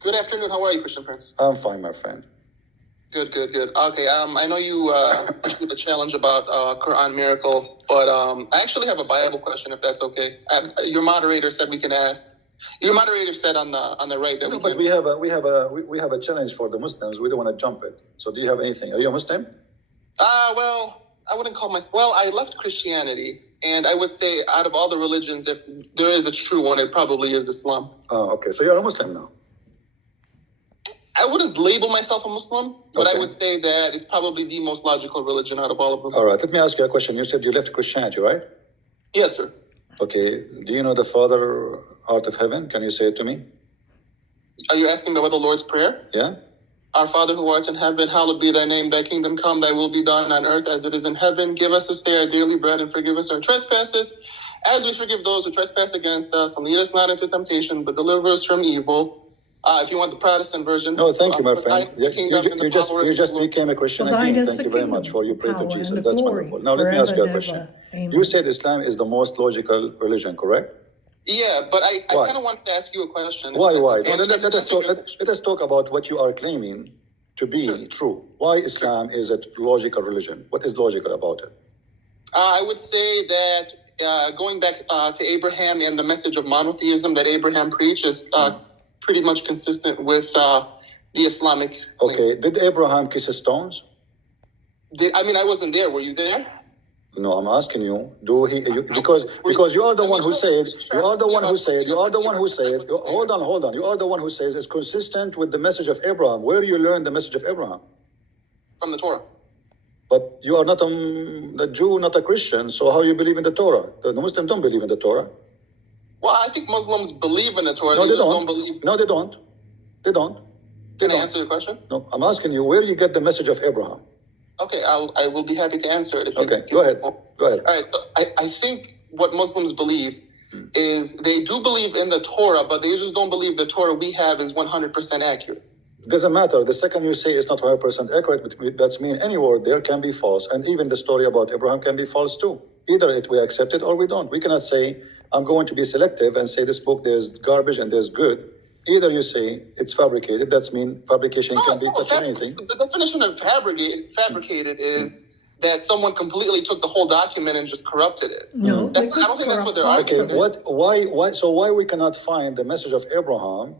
good afternoon. How are you, Christian Prince? I'm fine, my friend. Good. Okay, I know you issued a challenge about Quran miracle, but I actually have a Bible question, if that's okay. Your moderator said we can ask. Your moderator said on the right that But we have a challenge for the Muslims. We don't want to jump it. So do you have anything? Are you a Muslim? Well, I wouldn't call myself. Well, I left Christianity, and I would say out of all the religions, if there is a true one, it probably is Islam. Oh, okay. So you're a Muslim now. I wouldn't label myself a Muslim, but Okay. I would say that it's probably the most logical religion out of all of them. All right. Let me ask you a question. You said you left Christianity, right? Yes, sir. Okay. Do you know the Father out of heaven? Can you say it to me? Are you asking about the Lord's Prayer? Yeah. Our Father who art in heaven, hallowed be thy name. Thy kingdom come, thy will be done on earth as it is in heaven. Give us this day our daily bread and forgive us our trespasses as we forgive those who trespass against us. And lead us not into temptation, but deliver us from evil. If you want the Protestant version. No, thank you, my friend. You just became a Christian again. Thank you very much for your prayer to Jesus. That's wonderful. Now let me ask you a question. You said Islam is the most logical religion, correct? Yeah, but I kind of wanted to ask you a question. Why? Okay. No, let us talk about what you are claiming to be true. Why Islam is a logical religion? What is logical about it? I would say that going back to Abraham and the message of monotheism that Abraham preached is pretty much consistent with the Islamic claim. Okay. Did Abraham kiss stones? I wasn't there. Were you there? No, I'm asking you. Because you are the one who said. You are the one who said. Hold on. You are the one who says it's consistent with the message of Abraham. Where do you learn the message of Abraham? From the Torah. But you are not a Jew, not a Christian. So how you believe in the Torah? The Muslims don't believe in the Torah. Well, I think Muslims believe in the Torah. No, they don't don't. believe. No, they don't. They don't. Can I answer your question? No, I'm asking you, where do you get the message of Abraham? Okay, I will be happy to answer it. Go ahead. Go ahead. All right, so I think what Muslims believe is they do believe in the Torah, but they just don't believe the Torah we have is 100% accurate. It doesn't matter. The second you say it's not 100% accurate, but that's mean any word there can be false. And even the story about Abraham can be false too. Either we accept it or we don't. We cannot say, I'm going to be selective and say this book, there's garbage and there's good. Either you say it's fabricated, that's mean fabrication can be touching anything. The definition of fabricated is that someone completely took the whole document and just corrupted it. No, I don't think that's what they're arguing. Okay, why we cannot find the message of Abraham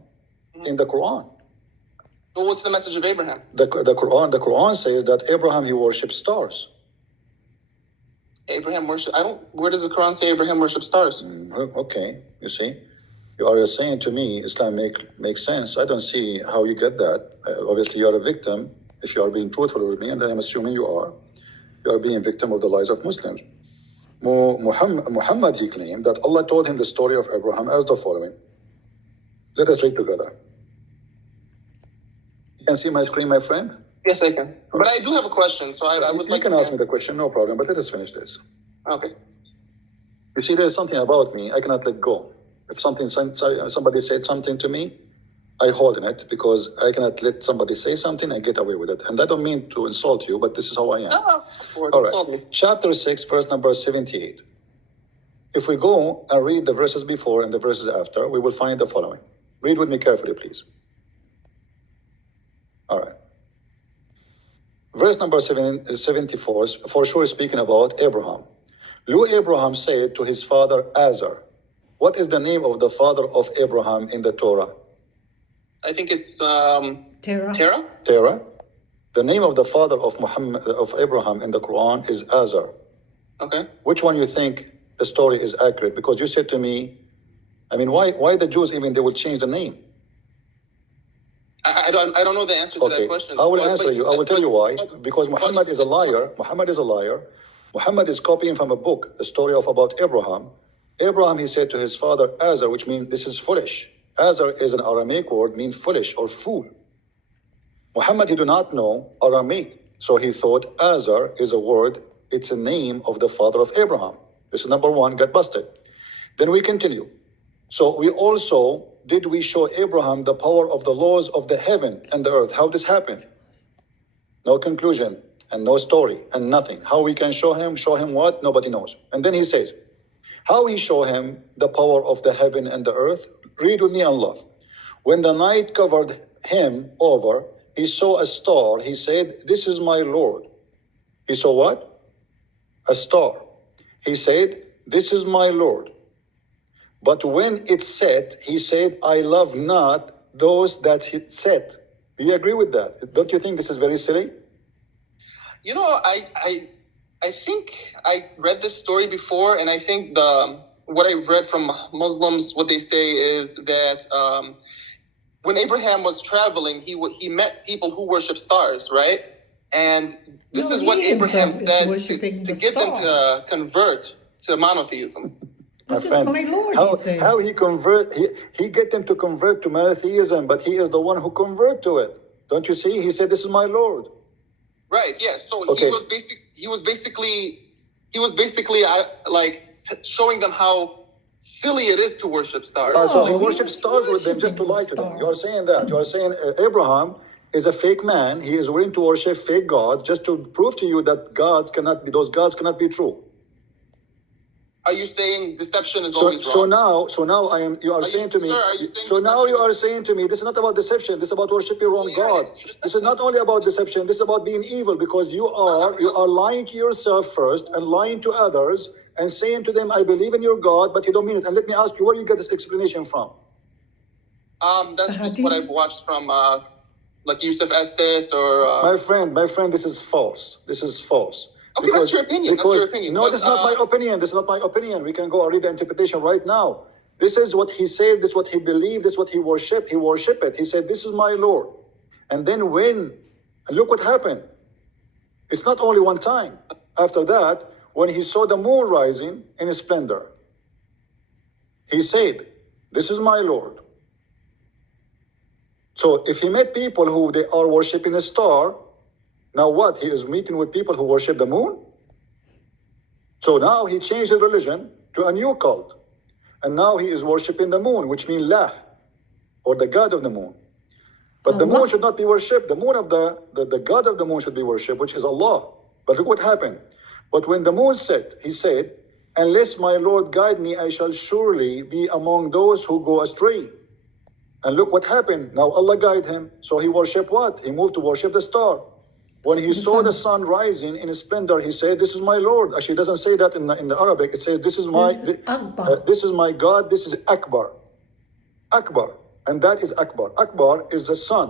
in the Quran? Well, what's the message of Abraham? The Quran says that Abraham, he worshipped stars. Abraham worship. Where does the Quran say Abraham worshipped stars? Okay, you see. You are saying to me, Islam makes sense. I don't see how you get that. Obviously, you are a victim. If you are being truthful with me, and I'm assuming you are being a victim of the lies of Muslims. Muhammad, he claimed that Allah told him the story of Abraham as the following. Let us read together. You can see my screen, my friend? Yes, I can. But I do have a question, so I would like to... You can ask me the question, no problem, but let us finish this. Okay. You see, there's something about me, I cannot let go. If somebody said something to me, I hold in it because I cannot let somebody say something and get away with it. And I don't mean to insult you, but this is how I am. All right. Chapter 6, verse number 78. If we go and read the verses before and the verses after, we will find the following. Read with me carefully, please. All right. Verse number 74, for sure speaking about Abraham. Lu Abraham said to his father Azar. What is the name of the father of Abraham in the Torah? I think it's Terah. Terah. The name of the father of Abraham in the Quran is Azar. Okay. Which one you think the story is accurate? Because you said to me, why the Jews even they will change the name? I don't know the answer to that question. I will answer you. I will tell you why. Because Muhammad is a liar. Muhammad is copying from a book, the story about Abraham. Abraham, he said to his father, Azar, which means this is foolish. Azar is an Aramaic word, means foolish or fool. Muhammad, he do not know Aramaic. So he thought Azar is a word, it's a name of the father of Abraham. This is number one, got busted. Then we continue. So we show Abraham the power of the laws of the heaven and the earth. How this happened? No conclusion and no story and nothing. How we can show him what? Nobody knows. And then he says, how he show him the power of the heaven and the earth? Read with me and love. When the night covered him over, he saw a star. He said, "This is my Lord." He saw what? A star. He said, "This is my Lord." But when it set, he said, "I love not those that it set." Do you agree with that? Don't you think this is very silly? You know, I think I read this story before, and I think what I've read from Muslims, what they say is that when Abraham was traveling, he met people who worship stars, right? And this is what Abraham said to get them to convert to monotheism. This is my Lord, he says. How he get them to convert to monotheism, but he is the one who convert to it. Don't you see? He said, "This is my Lord." Right. Yeah. So Okay. he was basically like showing them how silly it is to worship stars. So he he worshipped was stars with them just to lie to them. You are saying that. You are saying Abraham is a fake man. He is willing to worship fake God just to prove to you that those gods cannot be true. Are you saying deception is always wrong? So now you are saying to me. Sir, are you saying So now you deception? are saying to me, this is not about deception. This is about worshiping wrong Yeah, God. you just said This is not only about deception. This is about being evil, because you are lying to yourself first and lying to others and saying to them, "I believe in your God," but you don't mean it. And let me ask you, where do you get this explanation from? That's just what I've watched from like Yusuf Estes or. My friend, this is false. This is false. Okay, that's your opinion. That's your opinion. No, this is not my opinion. This is not my opinion. We can go and read the interpretation right now. This is what he said. This is what he believed. This is what he worshipped. He worshipped it. He said, "This is my Lord." And then and look what happened. It's not only one time. After that, when he saw the moon rising in splendor, he said, "This is my Lord." So if he met people who they are worshiping a star, now what? He is meeting with people who worship the moon? So now he changed his religion to a new cult. And now he is worshiping the moon, which means La, or the god of the moon. But the moon should not be worshipped. The moon of the god of the moon should be worshipped, which is Allah. But look what happened. But when the moon set, he said, "Unless my Lord guide me, I shall surely be among those who go astray." And look what happened. Now Allah guide him. So he worshiped what? He moved to worship the star. When he saw the sun rising in splendor, he said, "This is my Lord." Actually, it doesn't say that in the Arabic. It says, "This is my this is my God. This is Akbar." Akbar. And that is Akbar. Akbar is the sun.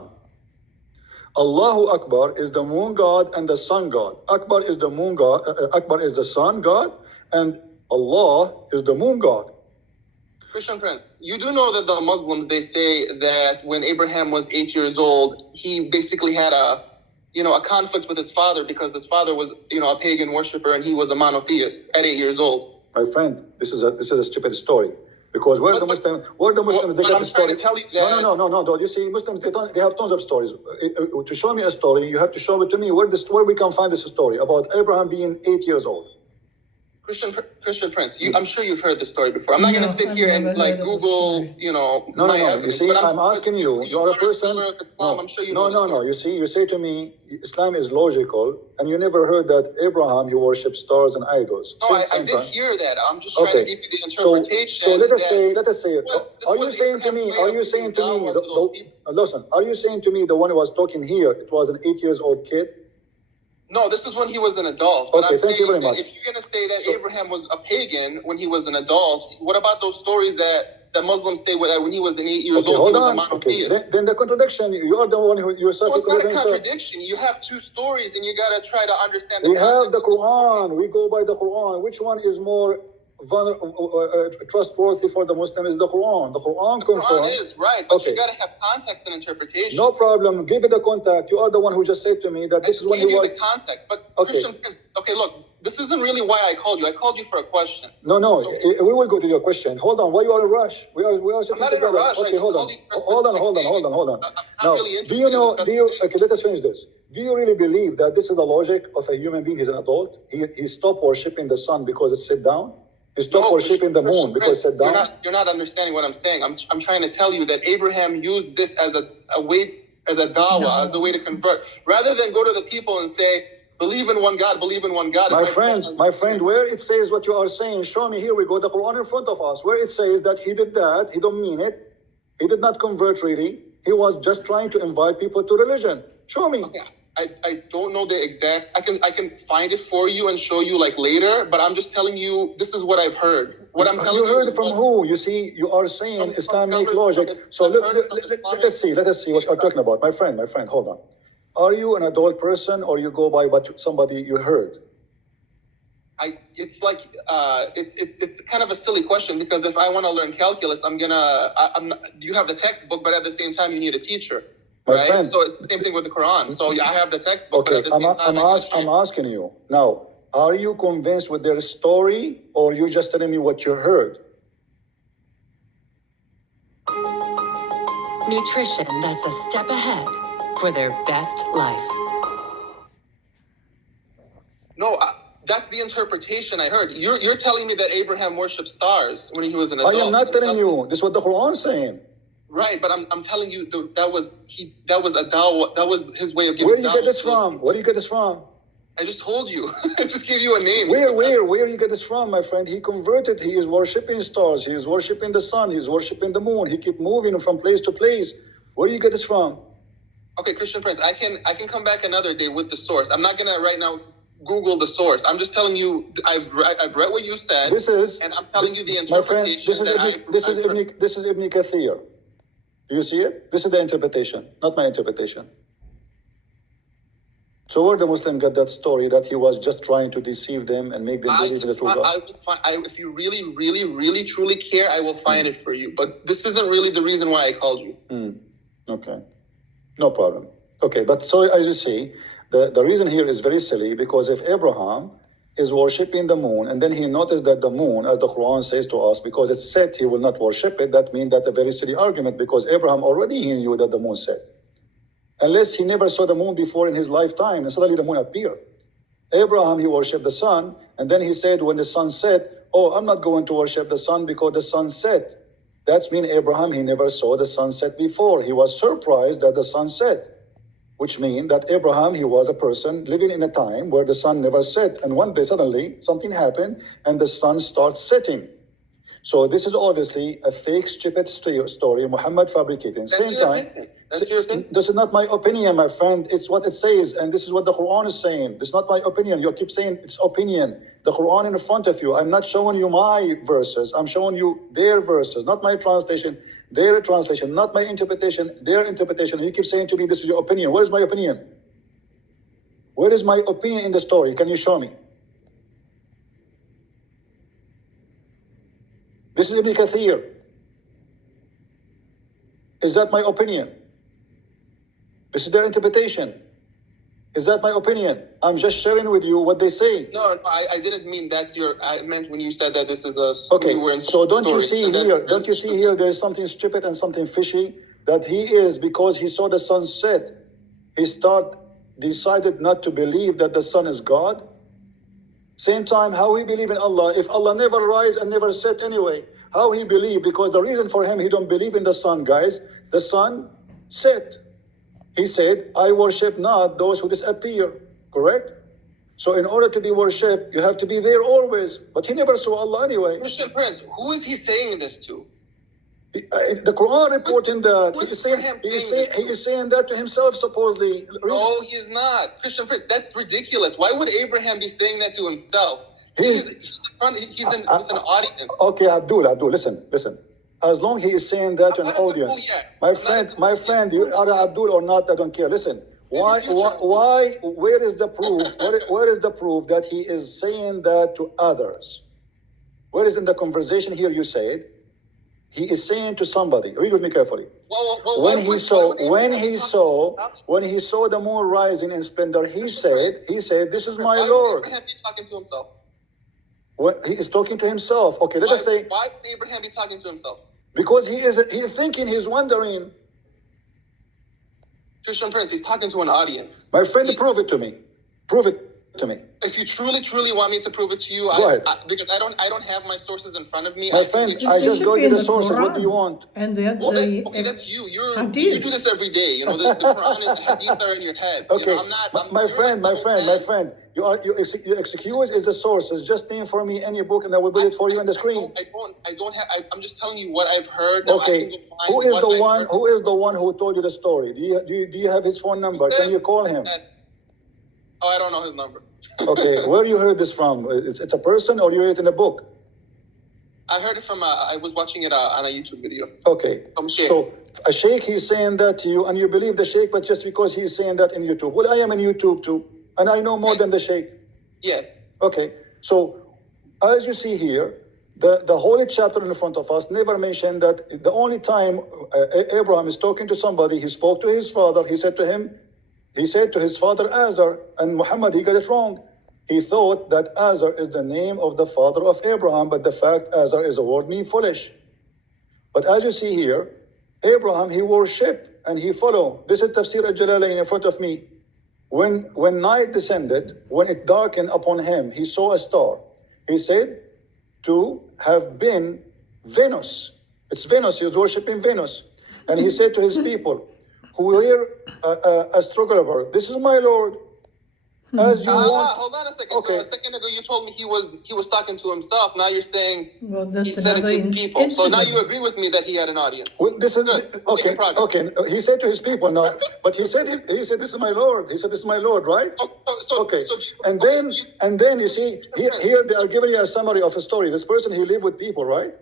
Allahu Akbar is the moon god and the sun god. Akbar is the moon god. Akbar is the sun god, and Allah is the moon god. Christian Prince, you do know that the Muslims, they say that when Abraham was 8 years old, he basically had a conflict with his father because his father was, a pagan worshiper and he was a monotheist at 8 years old. My friend, this is a stupid story. Because where the Muslims they get the story? Tell you that, No. You see, Muslims they have tons of stories. To show me a story, you have to show it to me where we can find this story about Abraham being 8 years old. Christian Prince, I'm sure you've heard this story before. I'm not going to sit here and Google, No. You see, I'm asking you. You are a person. I'm sure you know. No. You see, you say to me, Islam is logical, and you never heard that Abraham he worshipped stars and idols. No, I did hear that. I'm just trying to give you the interpretation. So let us say. Are you saying to me? Listen. Are you saying to me the one who was talking here? It was an 8 years old kid. No, this is when he was an adult. But okay, thank you very much. If you're going to say that Abraham was a pagan when he was an adult, what about those stories that Muslims say that when he was 8 years old, he was a monotheist? Okay. Then the contradiction, you are the one who yourself... No, it's not a contradiction. You have two stories and you got to try to understand the We have the Quran. We go by the Quran. Which one is more trustworthy for the Muslim is the Quran. The Quran confirms. The Quran is right, but you got to have context and interpretation. No problem. Give it the context. You are the one who just said to me that this is when you gave you the context. But Christian Prince, look, this isn't really why I called you. I called you for a question. No. We will go to your question. Hold on. Why you are in a rush? We are sitting together. I'm not in a rush. Okay, hold on. Now, okay, let us finish this. Do you really believe that this is the logic of a human being? He's an adult. He stopped worshipping the sun because it's sit down. He stopped worshipping the moon because it's sit down. You're not understanding what I'm saying. I'm trying to tell you that Abraham used this as a way, as a dawah, as a way to convert, rather than go to the people and say, believe in one God, believe in one God. My friend, where it says what you are saying, show me. Here we go, the Quran in front of us, where it says that he did that, he don't mean it. He did not convert really. He was just trying to invite people to religion. Show me. Okay. I don't know the exact. I can find it for you and show you like later. But I'm just telling you, this is what I've heard. What I'm telling you. You heard it from who? You see, you are saying Islamic logic. So let us see what you're talking about, my friend. Hold on. Are you an adult person, or you go by what somebody you heard? It's like it's kind of a silly question, because if I want to learn calculus, you have the textbook, but at the same time you need a teacher. Right? Friend, so it's the same thing with the Quran. So I have the textbook, okay, but at the same time I'm asking you now, are you convinced with their story, or you just telling me what you heard? Nutrition that's a step ahead for their best life. No, that's the interpretation I heard. You're telling me that Abraham worshipped stars when he was an adult. I am not telling you. This is what the Quran is saying. Right, but I'm telling you that was a dawah. That was his way of giving. Where do you get this from? Where do you get this from? I just told you. I just gave you a name. Where you get this from, my friend? He converted. He is worshiping stars. He is worshiping the sun. He is worshiping the moon. He keep moving from place to place. Where do you get this from? Okay, Christian Prince, I can come back another day with the source. I'm not gonna right now Google the source. I'm just telling you I've read what you said. And I'm telling you the interpretation. My friend, this is Ibn Kathir. Do you see it? This is the interpretation, not my interpretation. So where the Muslim got that story that he was just trying to deceive them and make them believe in the true God? If you really, really, really, truly care, I will find it for you. But this isn't really the reason why I called you. Okay. No problem. Okay, but so as you see, the reason here is very silly, because if Abraham is worshipping the moon, and then he noticed that the moon, as the Quran says to us, because it said he will not worship it, that means that's a very silly argument, because Abraham already he knew that the moon said. Unless he never saw the moon before in his lifetime, and suddenly the moon appeared. Abraham, he worshipped the sun, and then he said when the sun set, oh, I'm not going to worship the sun because the sun set. That's mean Abraham, he never saw the sunset before. He was surprised that the sun set. Which means that Abraham, he was a person living in a time where the sun never set. And one day, suddenly, something happened and the sun starts setting. So this is obviously a fake, stupid story Muhammad fabricated. Same time, this is not my opinion, my friend. It's what it says. And this is what the Quran is saying. It's not my opinion. You keep saying it's opinion. The Quran in front of you. I'm not showing you my verses. I'm showing you their verses, not my translation. Their translation, not my interpretation, their interpretation. And you keep saying to me, this is your opinion. Where's my opinion? Where is my opinion in the story? Can you show me? This is Ibn Kathir. Is that my opinion? This is their interpretation. Is that my opinion? I'm just sharing with you what they say. No, I didn't mean I meant when you said that this is a... Okay, so don't you see here, there's something stupid and something fishy? That he is, because he saw the sun set, he decided not to believe that the sun is God. Same time, how he believe in Allah, if Allah never rise and never set anyway? How he believe? Because the reason for him, he don't believe in the sun, guys. The sun set. He said, I worship not those who disappear, correct? So in order to be worshipped, you have to be there always. But he never saw Allah anyway. Christian Prince, who is he saying this to? The Quran reporting that. He is saying that to himself, supposedly. No, he's not. Christian Prince, that's ridiculous. Why would Abraham be saying that to himself? He's with an audience. Okay, Abdul, listen. As long he is saying that to an audience, my friend, you are Abdul or not, I don't care. Listen, why? Where is the proof? Where is the proof that he is saying that to others? Where is in the conversation here? You said he is saying to somebody. Read with me carefully. When he saw the moon rising in splendor, he said, "This is my Lord." Why would Abraham be talking to himself? What he is talking to himself. Okay, let us say. Why would Abraham be talking to himself? Because he's thinking, he's wondering. Christian Prince, he's talking to an audience. My friend, prove it to me. Prove it to me. If you truly want me to prove it to you, because I don't have my sources in front of me. My friend, I just go you the sources. What do you want? And that's you. You do this every day. You know, the Quran and the Hadith are in your head. Okay, you know, my friend. You excuse is the sources. Just name for me any book, and I will put it for you on the screen. I don't have. I'm just telling you what I've heard. Okay, who is the one who told you the story? Do you have his phone number? Can you call him? Oh, I don't know his number. Okay, where you heard this from? It's a person, or you read it in a book? I heard it from. I was watching it on a YouTube video. Okay, so a sheikh, he's saying that to you, and you believe the sheikh, but just because he's saying that in YouTube. Well, I am in YouTube too, and I know more than the sheikh. Yes. Okay, so as you see here, the holy chapter in front of us never mentioned that the only time Abraham is talking to somebody, he spoke to his father. He said to his father Azar, and Muhammad, he got it wrong. He thought that Azar is the name of the father of Abraham, but the fact Azar is a word mean foolish. But as you see here, Abraham, he worshiped and he followed. This is Tafsir al-Jalalain in front of me. When night descended, when it darkened upon him, he saw a star. He said to have been Venus. It's Venus, he was worshiping Venus. And he said to his people, who were astrologer, this is my Lord. As you want. Hold on a second. Okay. So a second ago you told me he was talking to himself. Now you're saying he said it another to people. So now you agree with me that he had an audience. Well, this is good. Okay. He said to his people now, but he said this is my Lord. He said this is my Lord, right? Okay. And then you see here they are giving you a summary of a story. This person, he lived with people, right?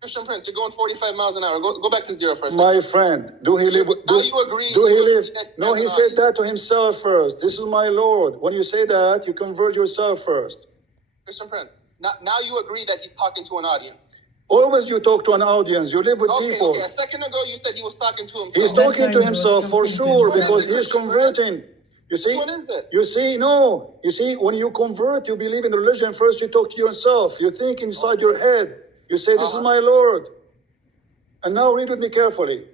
Christian Prince, you're going 45 miles an hour. Go back to zero for a second. My friend, do he live? Now you agree. Do he live? No, he said that to himself first. This is my Lord. When you say that, you convert yourself first. Christian Prince, now you agree that he's talking to an audience. Always you talk to an audience. You live with people. Okay. A second ago you said he was talking to himself. He's talking to himself for sure because he's converting. You see? What is it? You see, no. You see, when you convert, you believe in the religion. First, you talk to yourself. You think inside your head. You say, this is my Lord. And now read with me carefully.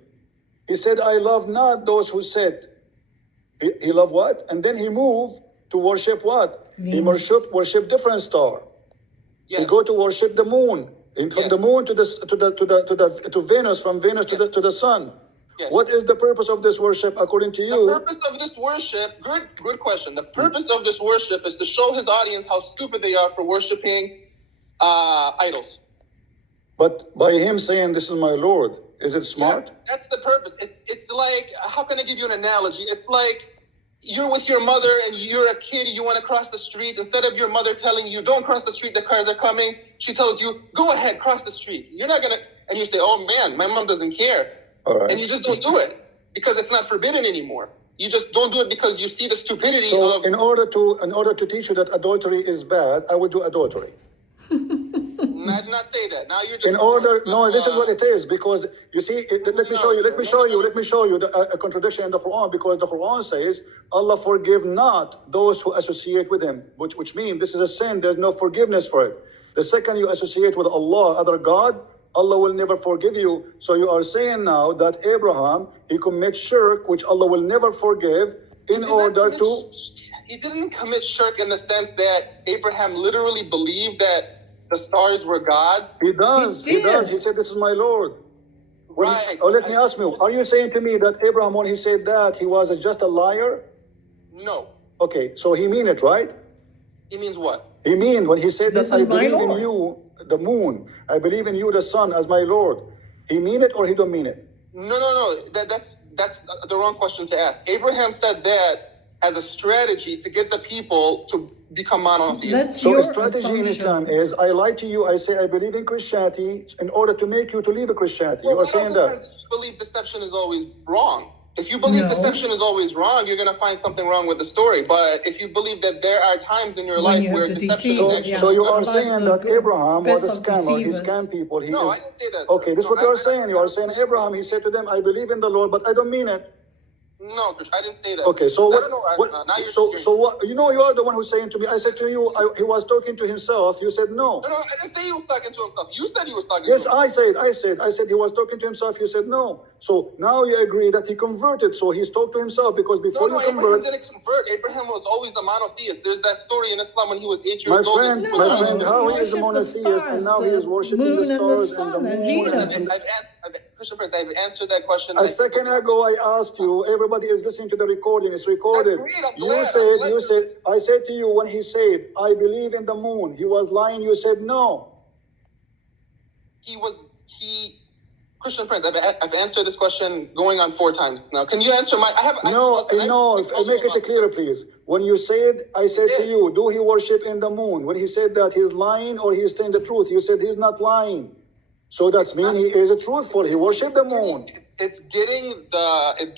He said, I love not those who said. He loved what? And then he moved to worship what? He worship different star. Yes. He go to worship the moon. From the moon to Venus, from Venus to the sun. Yes. What is the purpose of this worship according to you? The purpose of this worship, good question. The purpose of this worship is to show his audience how stupid they are for worshiping idols. But by him saying, this is my Lord, is it smart? Yeah, that's the purpose. It's like, how can I give you an analogy? It's like you're with your mother and you're a kid, you want to cross the street. Instead of your mother telling you, don't cross the street, the cars are coming, she tells you, go ahead, cross the street. You're not going to, and you say, oh man, my mom doesn't care. All right. And you just don't do it because it's not forbidden anymore. You just don't do it because you see the stupidity of... in order to teach you that adultery is bad, I would do adultery. I did not say that. Now you're just... This is what it is, because you see, let me show you a contradiction in the Quran, because the Quran says, Allah forgive not those who associate with him, which means this is a sin, there's no forgiveness for it. The second you associate with Allah, other God, Allah will never forgive you. So you are saying now that Abraham, he commits shirk, which Allah will never forgive, in order to... He didn't commit shirk in the sense that Abraham literally believed that the stars were gods. He does. He said, this is my Lord. Right. Let me ask you, are you saying to me that Abraham, when he said that, he was just a liar? No. Okay, so he mean it, right? He means what? He mean when he said that I believe in Lord. you, the moon, I believe in you, the sun, as my Lord. He mean it or he don't mean it? No. That's the wrong question to ask. Abraham said that as a strategy to get the people to become monotheists. So a strategy in Islam is, I lie to you, I say I believe in Christianity in order to make you to leave Christianity. You are saying that. If you believe deception is always wrong. If you believe deception is always wrong, you're going to find something wrong with the story. But if you believe that there are times in your life where deception is actually... So you are saying that Abraham was a scammer, he scammed people. I didn't say that. Okay, this is what you are saying. You are saying Abraham, he said to them, I believe in the Lord, but I don't mean it. No, Chris, I didn't say that. Okay, so what? Now you're So what? You know, you are the one who's saying to me. I said to you, he was talking to himself. You said no. No, I didn't say he was talking to himself. You said he was talking Yes, to himself. I said he was talking to himself. You said no. So now you agree that he converted. So he spoke to himself because before you convert, Abraham didn't convert. Abraham was always a monotheist. There's that story in Islam when he was 8 years old. my friend, how he is a monotheist and now he is worshiping the stars and the moon and Christian Prince, I've answered that question. a second ago, I asked you. Everybody is listening to the recording. It's recorded. I said to you when he said, "I believe in the moon," he was lying. You said no. Christian Prince, I've answered this question going on 4 times now. Can you answer my? No. Make it clearer, please. When you said, I said to you, "Do he worship in the moon?" When he said that, he's lying or he's telling the truth. You said he's not lying. So that means he is truthful. He worshipped the moon. It's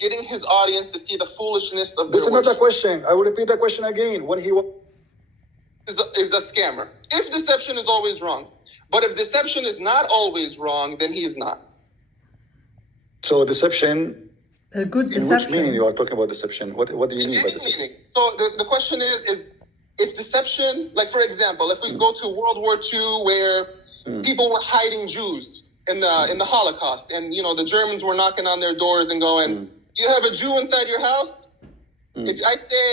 getting his audience to see the foolishness of this is not a question. I will repeat the question again. When he is a scammer. If deception is always wrong, but if deception is not always wrong, then he is not. So deception. A good deception. In which meaning you are talking about deception? What do you mean by deception? So the question is if deception, like for example, if we go to World War II where people were hiding Jews in the Holocaust, and the Germans were knocking on their doors and going, "You have a Jew inside your house?" If I say,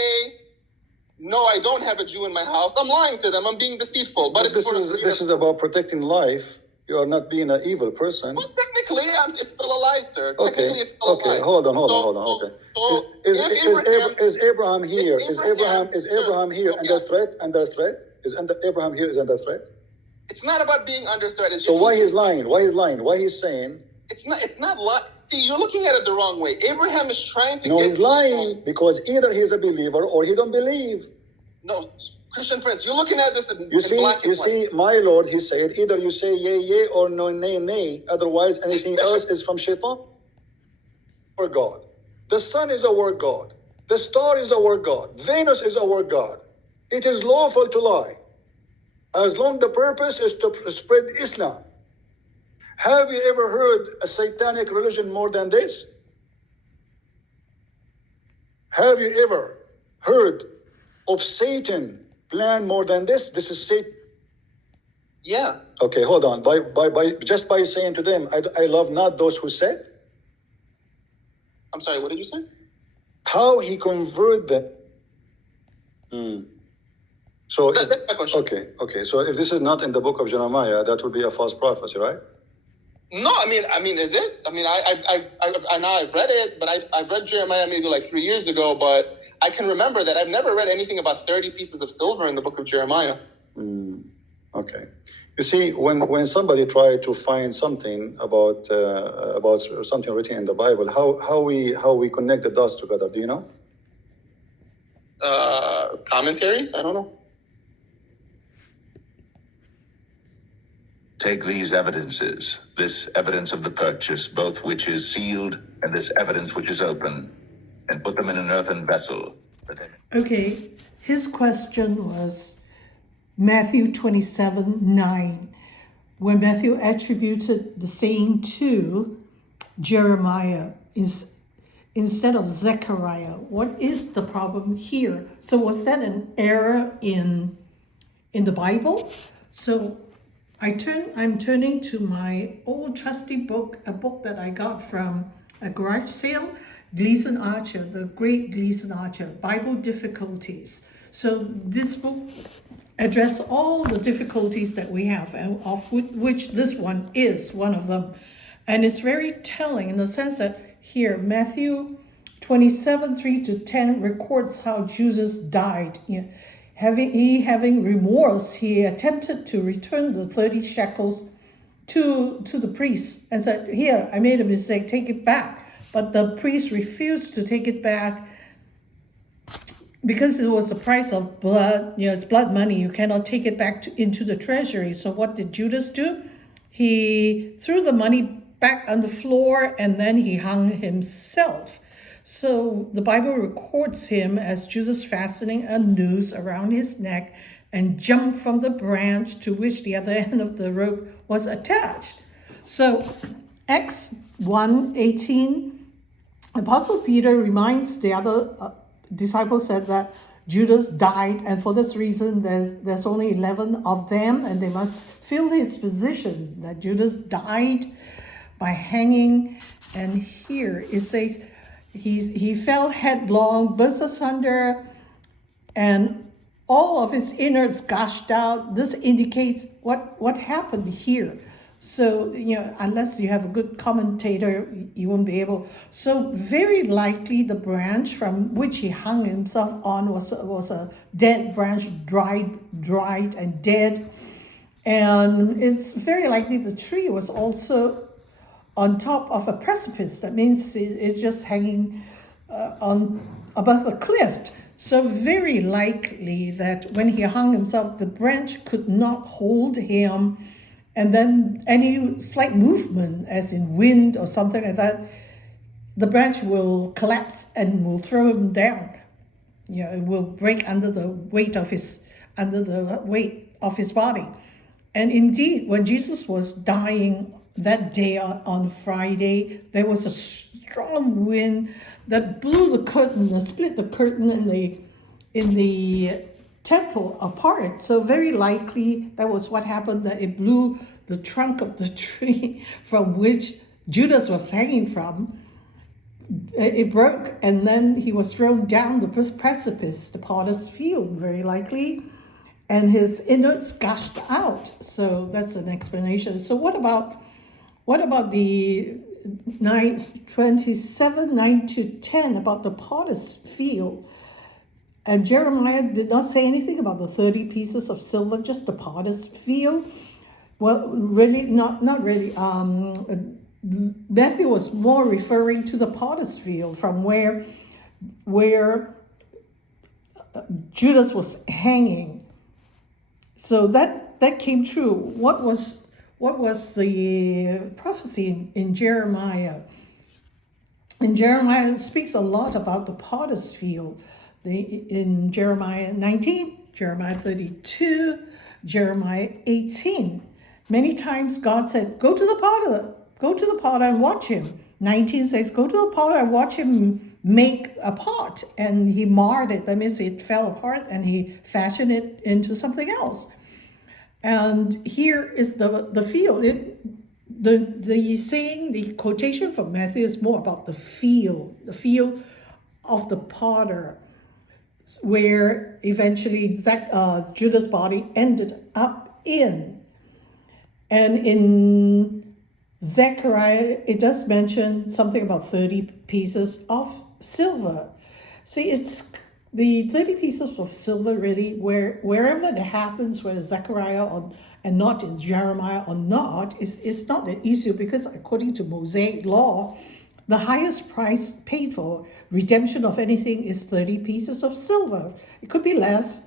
"No, I don't have a Jew in my house," I'm lying to them. I'm being deceitful. But this is about protecting life. You are not being an evil person. Well, technically, it's still a lie, sir. Okay. Technically, it's still a lie. Hold on. Okay. Is Abraham here? Is Abraham here under threat? Is Abraham here is under threat? It's not about being under threat. So why he's lying? Why he's saying? It's not lying. See, you're looking at it the wrong way. Abraham is trying to. No, he's lying because either he's a believer or he don't believe. No, Christian Prince, you're looking at this in black and white. You see, my Lord, he said, either you say yea, or no, nay. Otherwise, anything else is from Shaitan or God. The sun is our God. The star is our God. Venus is our God. It is lawful to lie, as long the purpose is to spread Islam. Have you ever heard a satanic religion more than this? Have you ever heard of Satan plan more than this? This is Satan. Yeah. Okay, hold on. Just by saying to them, I love not those who said. I'm sorry, what did you say? How he converted them. So that's my question. Okay. So if this is not in the book of Jeremiah, that would be a false prophecy, right? No, I mean, is it? I mean, I've read it, but I've read Jeremiah maybe like 3 years ago, but I can remember that I've never read anything about 30 pieces of silver in the book of Jeremiah. Okay. You see, when somebody tried to find something about something written in the Bible, how we connect the dots together, do you know? Commentaries? I don't know. Take these evidences, this evidence of the purchase, both which is sealed and this evidence which is open, and put them in an earthen vessel. Okay, his question was Matthew 27:9, when Matthew attributed the saying to Jeremiah is instead of Zechariah. What is the problem here? So was that an error in the Bible? So I'm turning to my old trusty book, a book that I got from a garage sale, Gleason Archer, the great Gleason Archer, Bible Difficulties. So this book addresses all the difficulties that we have, and of which this one is one of them. And it's very telling in the sense that here, Matthew 27:3-10 records how Judas died. Having remorse, he attempted to return the 30 shekels to the priest and said, "Here, I made a mistake, take it back." But the priest refused to take it back because it was the price of blood. It's blood money. You cannot take it back into the treasury. So what did Judas do? He threw the money back on the floor and then he hung himself. So the Bible records him as Judas fastening a noose around his neck and jumped from the branch to which the other end of the rope was attached. So Acts 1:18 Apostle Peter reminds the other disciples said that Judas died, and for this reason there's only 11 of them, and they must fill his position, that Judas died by hanging. And here it says he fell headlong, burst asunder, and all of his innards gushed out. This indicates what happened here. So, unless you have a good commentator, you won't be able. So very likely the branch from which he hung himself on was a dead branch, dried and dead. And it's very likely the tree was also on top of a precipice. That means it's just hanging above a cliff. So very likely that when he hung himself, the branch could not hold him. And then any slight movement, as in wind or something like that, the branch will collapse and will throw him down. It will break under the weight of his body. And indeed, when Jesus was dying that day on Friday, there was a strong wind that blew the curtain, that split the curtain in the temple apart. So very likely that was what happened, that it blew the trunk of the tree from which Judas was hanging from. It broke, and then he was thrown down the precipice, the potter's field, very likely, and his innards gushed out. So that's an explanation. So what about the 27, 9 to 10, about the potter's field? And Jeremiah did not say anything about the 30 pieces of silver, just the potter's field. Well, really, not really. Matthew was more referring to the potter's field, from where Judas was hanging. So that came true. What was the prophecy in Jeremiah? And Jeremiah speaks a lot about the potter's field. In Jeremiah 19, Jeremiah 32, Jeremiah 18. Many times God said, go to the potter and watch him. 19 says, go to the potter and watch him make a pot. And he marred it. That means it fell apart and he fashioned it into something else. And here is the field. The saying, the quotation from Matthew is more about the field of the potter, where eventually Judas' body ended up in. And in Zechariah, it does mention something about 30 pieces of silver. See, it's the 30 pieces of silver really, wherever it happens, whether Zechariah and not in Jeremiah or not, it's not an issue, because according to Mosaic law, the highest price paid for redemption of anything is 30 pieces of silver. It could be less,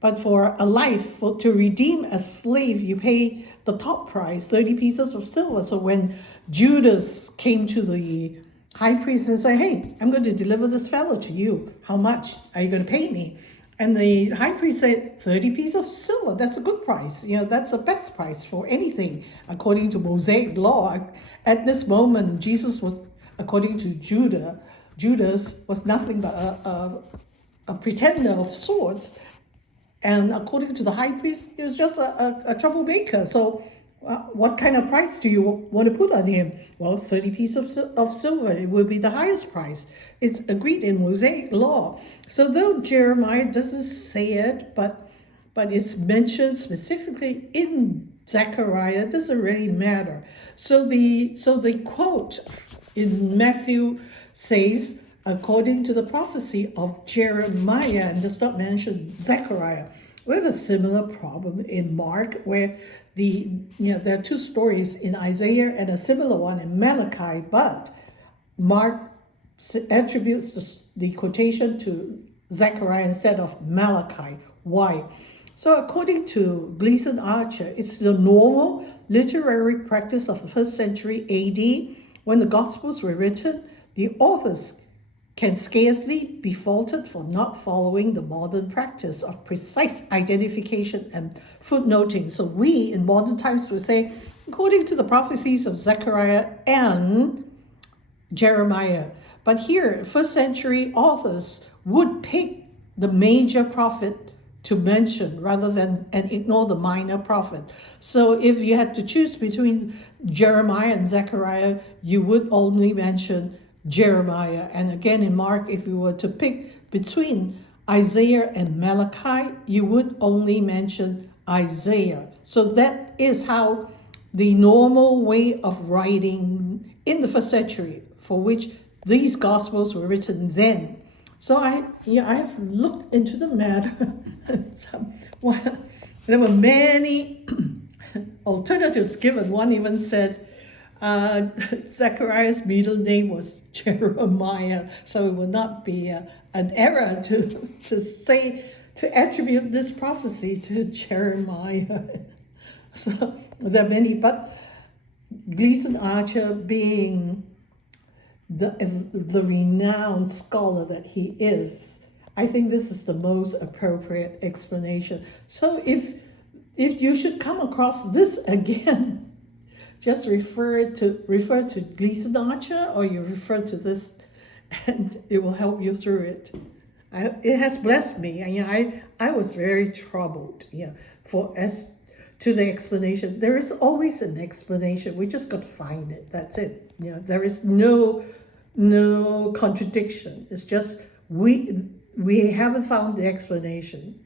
but for a life, to redeem a slave, you pay the top price, 30 pieces of silver. So when Judas came to the high priest and said, hey, I'm going to deliver this fellow to you. How much are you going to pay me? And the high priest said, 30 pieces of silver. That's a good price. That's the best price for anything, according to Mosaic law. At this moment, Jesus was, according to Judas was nothing but a pretender of sorts. And according to the high priest, he was just a troublemaker. So what kind of price do you want to put on him? Well, 30 pieces of silver, it will be the highest price. It's agreed in Mosaic law. So though Jeremiah doesn't say it, but it's mentioned specifically in Zechariah, it doesn't really matter. So the quote in Matthew says, according to the prophecy of Jeremiah, and does not mention Zechariah. We have a similar problem in Mark, where there are two stories in Isaiah and a similar one in Malachi, but Mark attributes the quotation to Zechariah instead of Malachi. Why? So according to Gleason Archer, it's the normal literary practice of the 1st century AD. When the Gospels were written, the authors can scarcely be faulted for not following the modern practice of precise identification and footnoting. So we, in modern times, would say, according to the prophecies of Zechariah and Jeremiah. But here, first century authors would pick the major prophet to mention rather than and ignore the minor prophet. So if you had to choose between Jeremiah and Zechariah, you would only mention Jeremiah. And again in Mark, if you were to pick between Isaiah and Malachi, you would only mention Isaiah. So that is how the normal way of writing in the first century, for which these Gospels were written then. So I've looked into the matter. There were many alternatives given. One even said Zechariah's middle name was Jeremiah, so it would not be an error to attribute this prophecy to Jeremiah. So there are many, but Gleason Archer, being the renowned scholar that he is, I think this is the most appropriate explanation. So if you should come across this again, just refer to Gleason Archer, or you refer to this, and it will help you through it. It has blessed me. I was very troubled. As to the explanation, there is always an explanation. We just got to find it. That's it. There is no contradiction. It's just we haven't found the explanation.